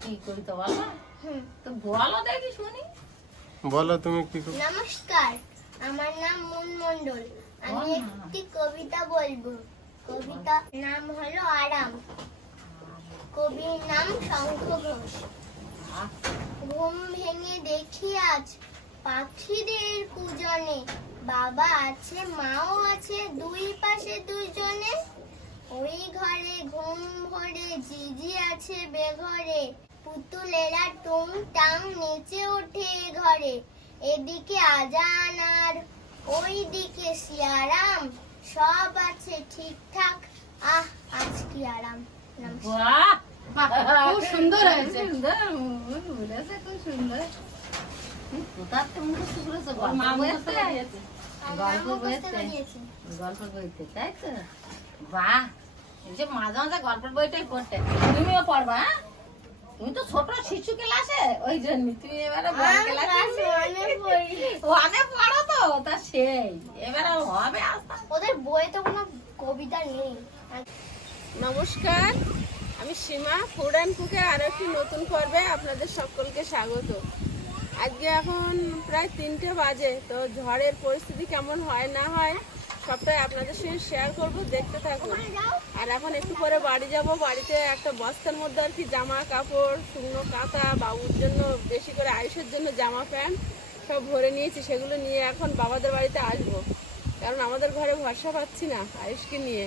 কি করি তো বলো তো বলো দেখি শুনি। বলো তুমি কি কর- নমস্কার আমার নাম মুন মন্ডল আমি একটি কবিতা বলব। কবিতা নাম হলো আরাম। কবির নাম শঙ্খ ঘোষ। ঘুম ভেঙে দেখি আজ পাখিদের কুজনে। বাবা আছে মাও আছে দুই পাশে দুজনে। ওই ঘরে ঘুম ভরে জিজি আছে বেঘরে। পুতুলেরা টুং টাং নেচে ওঠে ঘরে। এদিকে আজান আর ওইদিকে সিয়ারাম। সব আছে ঠিকঠাক। আহ আজ কি আরাম। বাহ! খুব সুন্দর হয়েছে। খুব সুন্দর। কোথার তো মুখস্থ করেছ গল্প বইতে গল্প তাই তো? বাহ! এই যে মাঝে মাঝে গল্পের বইটাই পড়তে। তুমিও পড়বা হ্যাঁ? তুমি তো ছোট শিশু ক্লাসে? ওই জন্য তুমি এবারে অনেক পড়ো তো তা সেই। এবারে হবে। ওদের বইয়ে তো কোনো কবিতা নেই। নমস্কার আমি সীমা ফুড অ্যান্ড কুকের আরও একটি নতুন পর্বে আপনাদের সকলকে স্বাগত। আজকে এখন প্রায় তিনটে বাজে তো ঝড়ের পরিস্থিতি কেমন হয় না হয় সবটাই আপনাদের সঙ্গে শেয়ার করব, দেখতে থাকুন। আর এখন একটু পরে বাড়ি যাব। বাড়িতে একটা বস্তার মধ্যে আর কি জামা কাপড়, শুকনো কাঁথা, বাবুর জন্য বেশি করে আয়ুষের জন্য জামা প্যান্ট সব ভরে নিয়েছি। সেগুলো নিয়ে এখন বাবাদের বাড়িতে আসব। কারণ আমাদের ঘরে ভরসা পাচ্ছি না আয়ুষকে নিয়ে।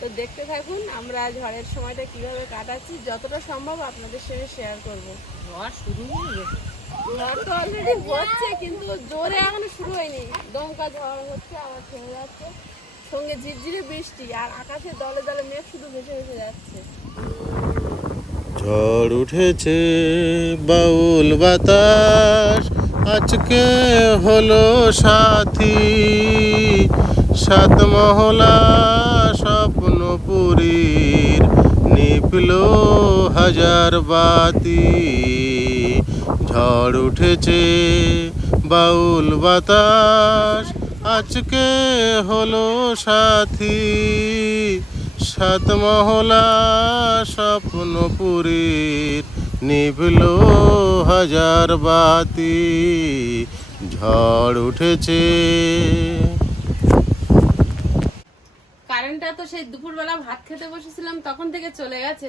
তো দেখতে থাকুন, আমরা ঝড়ের সময়টা কীভাবে কাটাচ্ছি। যতটা সম্ভব আপনাদের সঙ্গে শেয়ার করব। ঝড় শুরু হয়ে গেছে। ঝড় উঠেছে বাউল বাতাস আজকে হলো সাথী। সাত মহলা স্বপ্নপুরীর নিপল হাজার বাতি। ঝড় উঠেছে, বাউল বাতাস। আজকে হলো সাথী। সাত মহলা স্বপ্নপুরীর নিভল হাজার বাতি। ঝড় উঠেছে। কারেন্টটা তো সেই দুপুরবেলা ভাত খেতে বসেছিলাম, তখন থেকে চলে গেছে।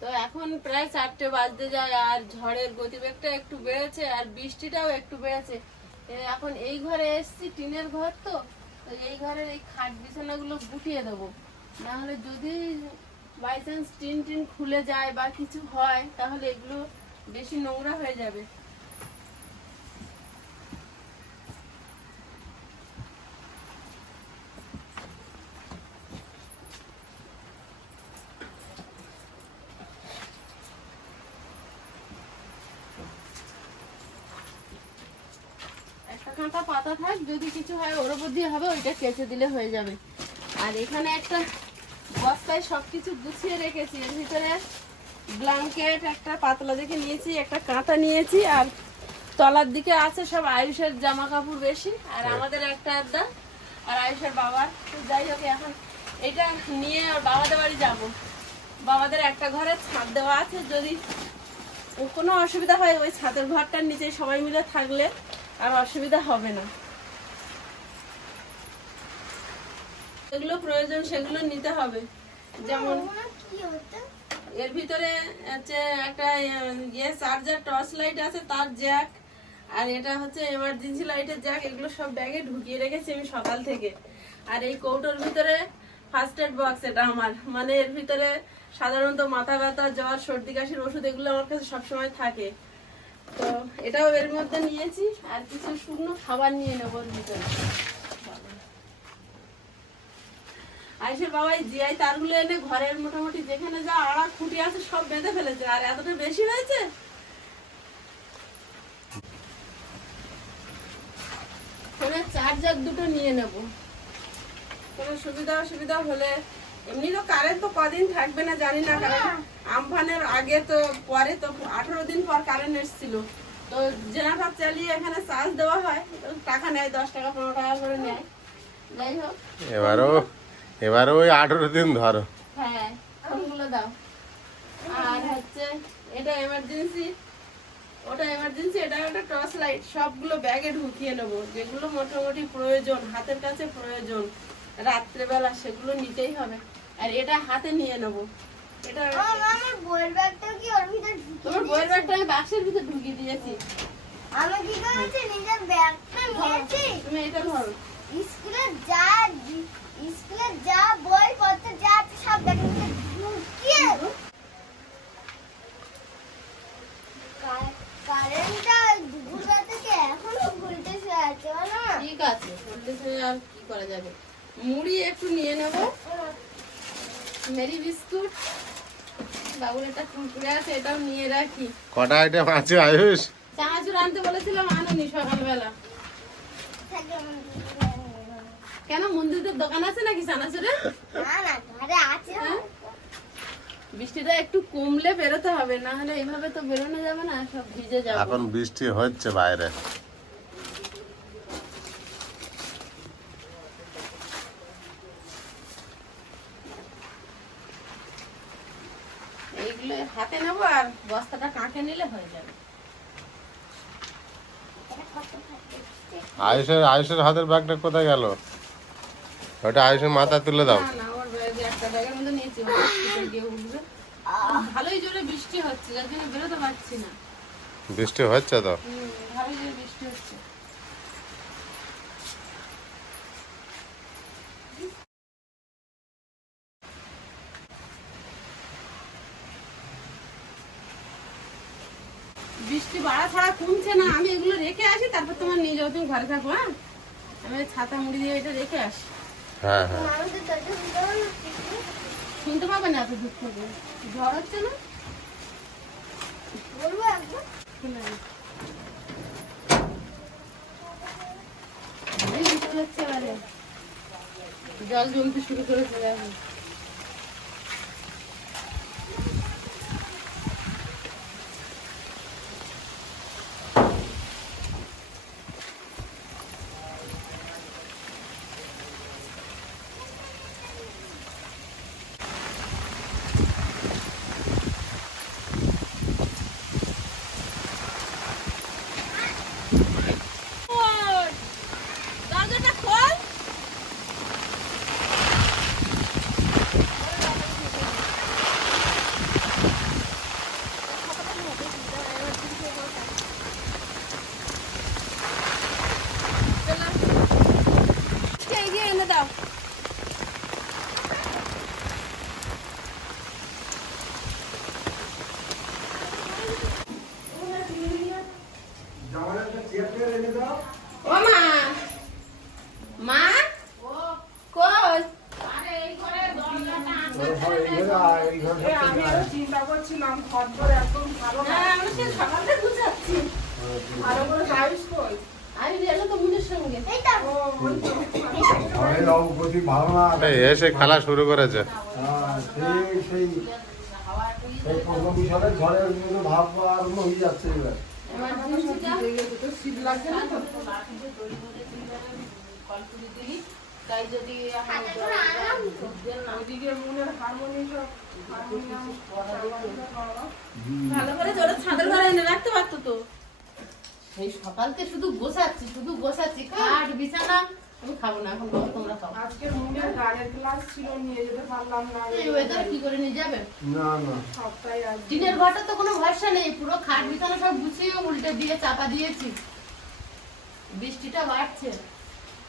তো এখন প্রায় চারটে বাজতে যায় আর ঝড়ের গতিবেগটা একটু বেড়েছে আর বৃষ্টিটাও একটু বেড়েছে। এখন এই ঘরে এসছি, টিনের ঘর তো এই ঘরের এই খাট বিছানাগুলো গুটিয়ে দেবো। নাহলে যদি বাই চান্স টিন টিন খুলে যায় বা কিছু হয়, তাহলে এগুলো বেশি নোংরা হয়ে যাবে। একটা পাতা থাক যদি কিছু হয় ওর উপর দিয়ে হবে ওইটা কেচে দিলে হয়ে যাবে। আর এখানে একটা বস্তায় সবকিছু গুছিয়ে রেখেছি। এর ভিতরে ব্ল্যাঙ্কেট একটা পাতলা দেখে নিয়েছি একটা কাঁথা নিয়েছি আর তলার দিকে আছে সব আয়ুষের জামা কাপড় বেশি আর আমাদের একটা আড্ডা আর আয়ুষের বাবার যাই হোক এখন এটা নিয়ে আর বাবাদের বাড়ি যাব। বাবাদের একটা ঘরে ছাদ দেওয়া আছে যদি কোনো অসুবিধা হয় ওই ছাদের ঘরটার নিচে সবাই মিলে থাকলে আর অসুবিধা হবে না। এগুলো প্রয়োজন সেগুলো নিতে হবে। যেমন এর ভিতরে হচ্ছে একটা ইয়ে চার্জার টর্চ লাইট আছে তার জ্যাক। আর এটা হচ্ছে এমার্জেন্সি লাইটের জ্যাক এগুলো সব ব্যাগে ঢুকিয়ে রেখেছি আমি সকাল থেকে। আর এই কৌটোর ভিতরে ফার্স্ট এড বক্স এটা আমার। মানে এর ভিতরে সাধারণত মাথা ব্যথা জ্বর সর্দি কাশির ওষুধ এগুলো আমার কাছে সবসময় থাকে। তো এটাও এর মধ্যে নিয়েছি, আর কিছু শুকনো খাবার নিয়ে নেব ভিতরে। আইসের বাবাই জিআই তারগুলো এনে ঘরের মোটামুটি যেখানে যা আড়া খুঁটি আছে সব বেঁধে ফেলেছে, আর এতটা বেশি হয়েছে? ফোনের চার্জার দুটো নিয়ে নেব। কোনো সুবিধা অসুবিধা হলে এমনি তো কারেন্ট তো কদিন থাকবে না জানি না কারণ আমফানের আগে তো পরে তো আঠারো দিন পর কারেন্ট এসেছিল। তো জেনারেটর চালিয়ে এখানে চার্জ দেওয়া হয় টাকা নেয় দশ টাকা পনেরো টাকা করে নেয়। যাই হোক। এবারও এবারও ওই আঠেরো দিন ধরো। হ্যাঁ ফোনগুলো দাও। আর হচ্ছে এটা এমার্জেন্সি ওটা এমার্জেন্সি এটা একটা টর্চ লাইট সবগুলো ব্যাগে ঢুকিয়ে নেব যেগুলো মোটামুটি প্রয়োজন হাতের কাছে প্রয়োজন। রাত্রেবেলা সেগুলো নিতেই হবে। আর এটা হাতে নিয়ে নেব। এটা আমার বইয়ের ব্যাগটা কি ওর ভিতরে তোমার বইয়ের ব্যাগটা আমি বাক্সের ভিতরে ঢুকিয়ে দিয়েছি। আমি কি করেছি নিজের ব্যাগটা নিয়েছি। তুমি এটা ধরো। স্কুলে যা স্কুলে যা বই যা আছে সব ব্যাগের ভিতরে ঢুকিয়ে কারেন্টটা দুপুরবেলা থেকে এখনও ভুলতেছে আছে বলো। না ঠিক আছে আর কি করা যাবে? মুড়ি একটু নিয়ে নেব। মেরি বিস্কুট বাবুর একটা কুরকুরে আছে এটাও নিয়ে রাখি। কটা আইটেম আছে আয়ুষ? চানাচুর আনতে বলেছিলাম আনুনি সকালবেলা। কেন মন্দিরের দোকান আছে নাকি চানাচুরে? হ্যাঁ? বৃষ্টিটা একটু কমলে বেরোতে হবে না হলে এইভাবে তো বেরোনো যাবে না সব ভিজে যাবে। এখন বৃষ্টি হচ্ছে বাইরে এইগুলো হাতে নেব আর বস্তাটা কাঁকে নিলে হয়ে যাবে আয়ুষের আয়ুষের হাতের ব্যাগটা কোথায় গেল? ওটা আয়ুষের মাথা তুলে দাও। ভালোই জোরে বৃষ্টি হচ্ছে যার জন্য বেরোতে পারছি না। বৃষ্টি হচ্ছে তো? ভালোই জোরে বৃষ্টি হচ্ছে। বৃষ্টি বাড়া ছাড়া কমছে না আমি এগুলো রেখে আসি তারপর তোমার নিয়ে যাও তুমি ঘরে থাকো হ্যাঁ? আমি ছাতা মুড়ি দিয়ে এটা রেখে আসি। হ্যাঁ হ্যাঁ। শুনতে পাবে না এত দূর থেকে ঝড় হচ্ছে না? বলব একবার। জল জমতে শুরু করেছে দেখো দরজাটা খোল এগিয়ে এনে দাও ও মা মা কই চিন্তা করছিলাম খদ্দর একদম ভালো না হ্যাঁ আমি সে সকালটা গুছাচ্ছি ভালো করে যাইস কই আমি গেলো তো মুনের সঙ্গে এই তো ও ওই তো ঘরের অবগতি ভালো না এসে খেলা শুরু করেছে হ্যাঁ, সেই প্রথম ঝড়ের ভাব আরম্ভ হয়ে যাচ্ছে এবার তাই যদি এখন করে আনলাম তো। ওইদিকে মনের হারমোনি সব ভালো করে জোরে ছাদের ঘরে এনে রাখতে পারতো তো সেই সকালতে শুধু গোছাচ্ছি শুধু গোছাচ্ছি খাট বিছানা আমি খাব না এখন বাবা তোমরা খাও। আজকে মনের গানের ক্লাস ছিল নিয়ে যেতে পারলাম না। এই ওয়েদার কি করে নিয়ে যাবে? না না। সপ্তাহে আজ টিনের ঘরটা তো কোনো ভরসা নেই পুরো খাট বিছানা সব গুছিয়ে উল্টে দিয়ে চাপা দিয়েছি। বৃষ্টিটা বাড়ছে।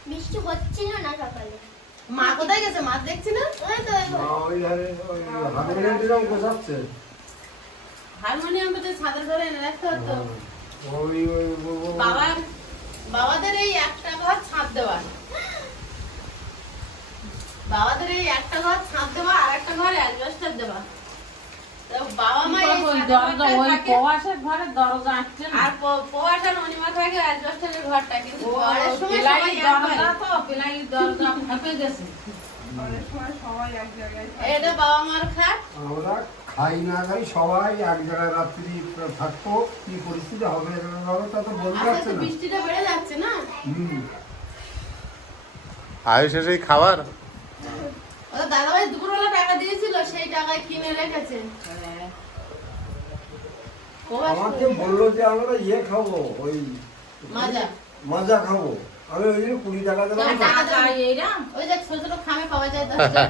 বৃষ্টি হচ্ছিল না সকালে। মা কোথায় গেছে? মা দেখছি না? ওই তো ওই হারমোনিয়াম হারমোনিয়ামটা তো ছাদের ঘরে এনে রাখতে হতো। ওই ওই বাবার বাবাদের এই একটা ঘর ছাদ দেওয়া বাবাদের এই একটা ঘর ছাদ দেওয়া আর একটা ঘর অ্যাডজাস্টার দেওয়া বাবা মা আর প- অনিমা থাকে অ্যাডজাস্টারের ঘরটা কিন্তু ঝড়ের সময় সবাই এক ঘরে। ঘরের সময় সবাই এক জায়গায় এটা বাবা মার খাট। খাই না খাই সবাই এক জায়গায় রাত্রি থাকতো কি পরিস্থিতি হবে তা তো বলতে পারছে না। বৃষ্টিটা বেড়ে যাচ্ছে না? হুম। আয়ুষ সেই খাবার? দাদাভাই দুপুরবেলা টাকা দিয়েছিল সেই টাকায় কিনে রেখেছে। আমাকে বলল যে আমরা ইয়ে খাব ওই মাজা। মাজা খাব। আমি ওই জন্য কুড়ি টাকা দিলাম টাকা না। দাও। এইরা ওই যে ছোট ছোট খামে পাওয়া যায় দশ টাকা।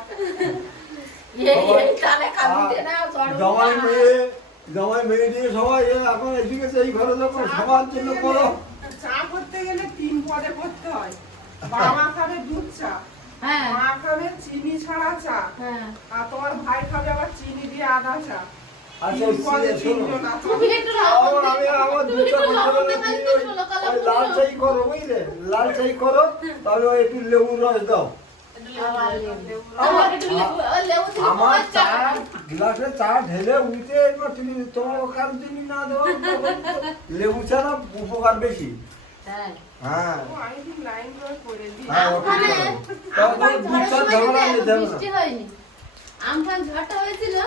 এই এই জামাই মেয়ে জামাই মেয়ে দিয়ে সবাই এখন এদিকে সেই ঘরে যখন সবার জন্য করো। চা করতে গেলে তিন পদে করতে হয়। বাবা খাবে দুধ চা হ্যাঁ। মা খাবে চিনি ছাড়া চা হ্যাঁ। আর তোমার ভাই খাবে আবার চিনি দিয়ে আদা চা। আচ্ছা লাল চাই করো বুঝলে? লাল চাই করো তাহলে একটু লেবুর রস দাও। আমার না উপকার বেশি ঝড়টা হয়েছিল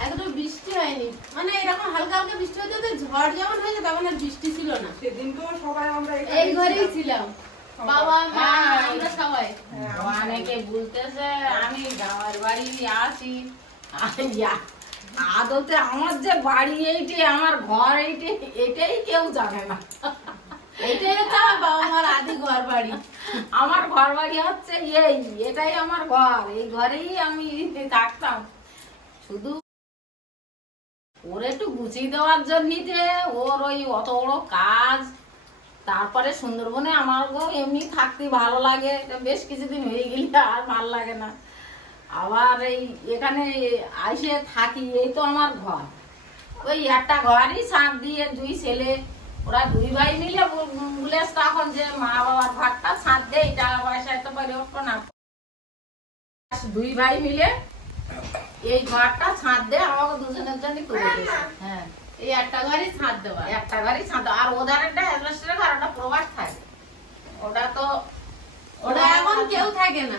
একদম বৃষ্টি হয়নি মানে এরকম হালকা হালকা বৃষ্টি হতে ঝড় যেমন হয়েছে তেমন আর বৃষ্টি ছিল না সবাই আমরা এই ঘরেই ছিলাম। ছিলাম বাবা মা হ্যাঁ। আমরা সবাই। হ্যাঁ, অনেকে বলতেছে আমি গাঁয়ের বাড়ি আছি আদতে আমার যে বাড়ি এইটি আমার ঘর এইটি এটাই কেউ জানে না। এইটাই হচ্ছে বাবা মার আদি ঘর বাড়ি। আমার ঘর বাড়ি হচ্ছে এই এটাই আমার ঘর এই ঘরেই আমি থাকতাম। শুধু ওর একটু গুছিয়ে দেওয়ার জন্যতে ওর ওই অত বড় কাজ তারপরে সুন্দরবনে আমার এমনি থাকতে ভালো লাগে। বেশ কিছুদিন হয়ে গেলে আর ভালো লাগে না। আবার এই এখানে আইসে থাকি, এই তো আমার ঘর। ওই একটা ঘরই সাপ দিয়ে দুই ছেলে, ওরা দুই ভাই মিলে বল- তখন যে মা বাবার ঘরটা সাঁত দেয় টাকা পয়সা এত পরিবর্তন না। দুই ভাই মিলে এই ঘরটা ছাদ দিয়ে আমাকে দুজনের জন্য করে হ্যাঁ। এই একটা ঘরই ছাদ দেওয়া। একটা ঘরই ছাদ আর ওদের একটা অ্যাডজাস্টারের ঘর ওটা প্রবাস থাকে। ওটা তো ওরা এখন কেউ থাকে না।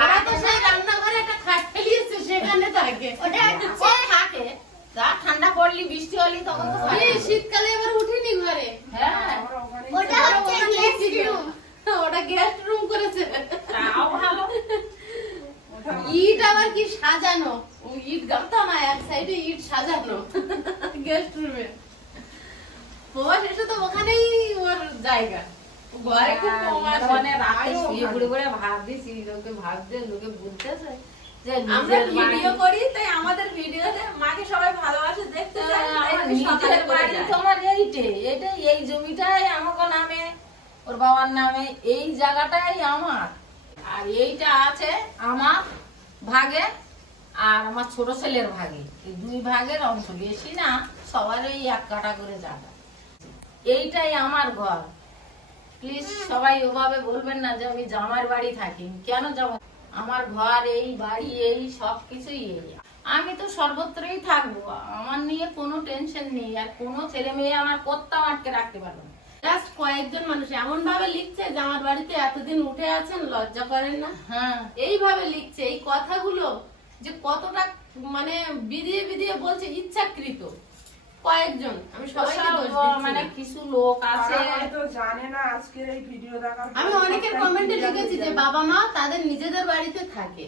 ওরা তো সেই রান্নাঘরে একটা খাট ফেলিয়েছে সেখানে থাকে। ওটা থাকে। যা ঠান্ডা পড়লি বৃষ্টি হলি তখন তো শীতকালে এবার উঠিনি ঘরে। হ্যাঁ। ওটা হচ্ছে গেস্ট রুম ওটা গেস্ট রুম করেছে। তাও ভালো। ইট আবার কি সাজানো? ও ইট গাঁথা না এক সাইডে ইট সাজানো। গেস্ট রুমে প্রবাস এসে তো ওখানেই ওর জায়গা। ঘরে খুব কম আসে। মানে রাতে শুয়ে ঘুরে ঘুরে লোকে লোকে আমরা ভিডিও করি তাই আমাদের ভিডিওতে মাকে সবাই ভালোবাসে দেখতে বাড়ি তোমার এইটে এটা এই জমিটাই আমাকে নামে ওর বাবার নামে এই জায়গাটাই আমার। আর এইটা আছে আমার ভাগে আর আমার ছোট ছেলের ভাগে। এই দুই ভাগের অংশ বেশি না। সবার ওই এক কাটা করে জায়গা এইটাই আমার ঘর। প্লিজ সবাই ওভাবে বলবেন না যে আমি জামার বাড়ি থাকি। কেন জামা? আমার ঘর এই বাড়ি এই সব কিছুই এই। আমি তো সর্বত্রই থাকব। আমার নিয়ে কোনো টেনশন নেই। আর কোনো ছেলে মেয়ে আমার কোথাও আটকে রাখতে পারবে না। জাস্ট কয়েকজন মানুষ এমন ভাবে লিখছে যে আমার বাড়িতে এতদিন উঠে আছেন লজ্জা করেন না। হ্যাঁ। এইভাবে লিখছে। এই কথাগুলো যে কতটা মানে বিধিয়ে বিধিয়ে বলছে ইচ্ছাকৃত। কয়েকজন। আমি সবাইকে দোষ মানে কিছু লোক আছে? হয়তো জানে না আজকের এই ভিডিও দেখার আমি অনেকের কমেন্টে লিখেছি যে বাবা মা তাদের নিজেদের বাড়িতে থাকে।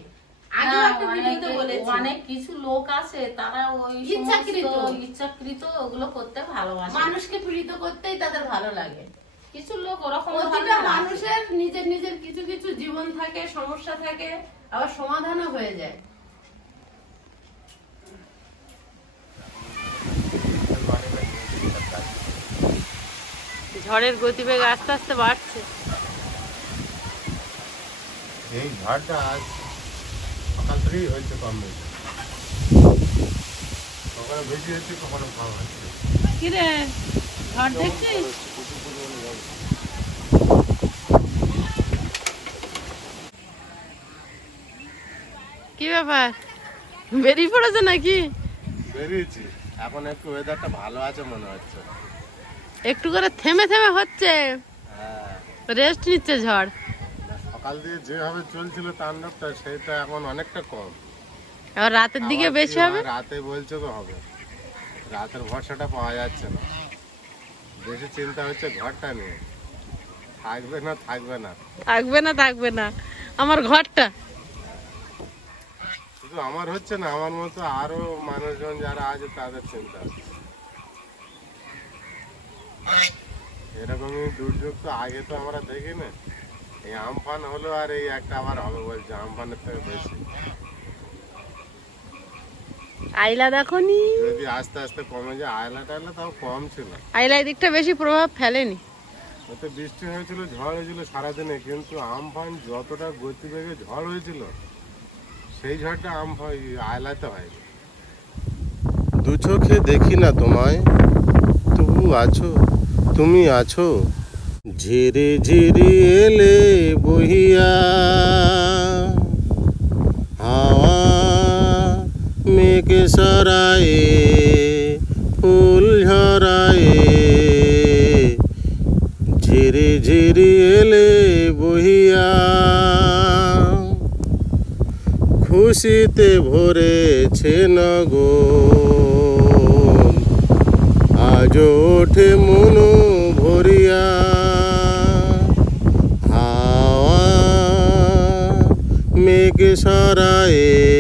আগে হ্যাঁ, একটা ভিডিওতে বলেছি। অনেক কিছু লোক আছে তারা ওই ইচ্ছাকৃত। ইচ্ছাকৃত ওগুলো করতে ভালোবাসে। মানুষকে পীড়িত করতেই তাদের ভালো লাগে। কিছু লোক ওরকম প্রতিটা মানুষের নিজের নিজের কিছু কিছু জীবন থাকে সমস্যা থাকে আবার সমাধানও হয়ে যায়। ঝড়ের গতিবেগ আস্তে আস্তে বাড়ছে। এই ঝড়টা আজ সকাল থেকেই হয়েছে কম বেশি। কখনো বেশি হচ্ছে কখনো কম হচ্ছে কিরে ঝড় দেখছিস? কি ব্যাপার? বেরিয়ে পড়েছে নাকি? বেরিয়েছি। এখন একটু ওয়েদারটা ভালো আছে মনে হচ্ছে। একটু করে থেমে থেমে হচ্ছে। হ্যাঁ। রেস্ট নিচ্ছে ঝড়। সকাল দিয়ে যেভাবে চলছিল তাণ্ডবটা সেটা এখন অনেকটা কম। আর রাতের দিকে বেশি হবে? রাতে বলছো তো হবে। রাতের ভরসাটা পাওয়া যাচ্ছে না। বেশি চিন্তা হচ্ছে ঘরটা নিয়ে। থাকবে না থাকবে না। থাকবে না থাকবে না। আমার ঘরটা। শুধু আমার হচ্ছে না আমার মতো আরও মানুষজন যারা আছে তাদের চিন্তা। এরকমই দুর্যোগ তো আগে তো আমরা দেখি না এই আমফান হলো আর এই একটা আবার হবে বলছে আমফানের থেকে বেশি। আইলা দেখো নি। যদি আস্তে আস্তে কমে যায় আয়লা টায়লা তাও কম ছিল। আইলা এদিকটা বেশি প্রভাব ফেলেনি। ওতে বৃষ্টি হয়েছিল ঝড় হয়েছিল সারাদিনে কিন্তু আমফান যতটা গতিবেগে ঝড় হয়েছিল সেই ঝড়টা আমফান আয়লাতে হয়নি। দু চোখে দেখি না তোমায়, তবু আছো, তুমি আছো। ঝিরি ঝিরি এলে বহিয়া, হাওয়া মেঘে সরায়ে, ফুল ঝরায়ে। ঝিরি ঝিরি এলে বহিয়া খুশিতে ভরেছে নগর আজ ওঠে মন ভরিয়া হাওয়া মেঘ সরায়ে